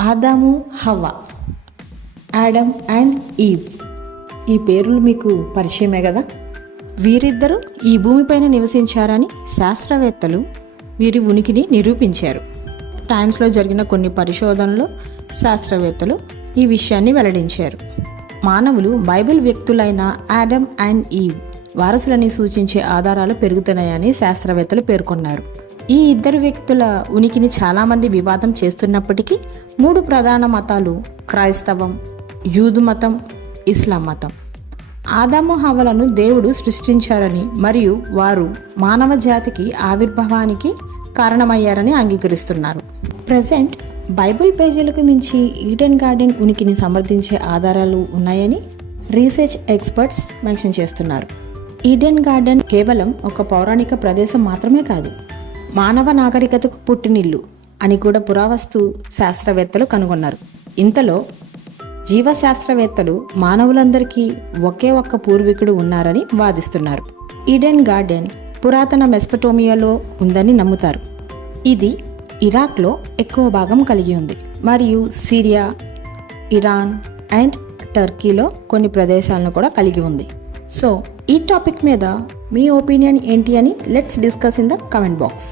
ఆదాము హవ్వ Adam and ఈవ్. ఈ పేర్లు మీకు పరిచయమే కదా? వీరిద్దరూ ఈ భూమిపైన నివసించారని శాస్త్రవేత్తలు వీరి ఉనికిని నిరూపించారు. టైమ్స్లో జరిగిన కొన్ని పరిశోధనలు శాస్త్రవేత్తలు ఈ విషయాన్ని వెల్లడించారు. మానవులు బైబిల్ వ్యక్తులైన యాడమ్ అండ్ ఈవ్ వారసులని సూచించే ఆధారాలు పెరుగుతున్నాయని శాస్త్రవేత్తలు పేర్కొన్నారు. ఈ ఇద్దరు వ్యక్తుల ఉనికిని చాలామంది వివాదం చేస్తున్నప్పటికీ మూడు ప్రధాన మతాలు క్రైస్తవం యూదు మతం ఇస్లాం మతం. ఆదాము హవలను దేవుడు సృష్టించారని మరియు వారు మానవ జాతికి ఆవిర్భావానికి కారణమయ్యారని అంగీకరిస్తున్నారు. ప్రజెంట్ బైబిల్ పేజీలకు మించి ఈడెన్ గార్డెన్ ఉనికిని సమర్థించే ఆధారాలు ఉన్నాయని రీసెర్చ్ ఎక్స్పర్ట్స్ మెన్షన్ చేస్తున్నారు. ఈడెన్ గార్డెన్ కేవలం ఒక పౌరాణిక ప్రదేశం మాత్రమే కాదు మానవ నాగరికతకు పుట్టినిల్లు అని కూడా పురావస్తు శాస్త్రవేత్తలు కనుగొన్నారు. ఇంతలో జీవశాస్త్రవేత్తలు మానవులందరికీ ఒకే ఒక్క పూర్వీకుడు ఉన్నారని వాదిస్తున్నారు. ఈడెన్ గార్డెన్ పురాతన మెస్పటోమియాలో ఉందని నమ్ముతారు. ఇది ఇరాక్లో ఎక్కువ భాగం కలిగి ఉంది. మరియు సిరియా ఇరాన్ అండ్ టర్కీలో కొన్ని ప్రదేశాలను కూడా కలిగి ఉంది. సో ఈ టాపిక్ మీద మీ ఒపీనియన్ ఏంటి అని let's discuss in the comment box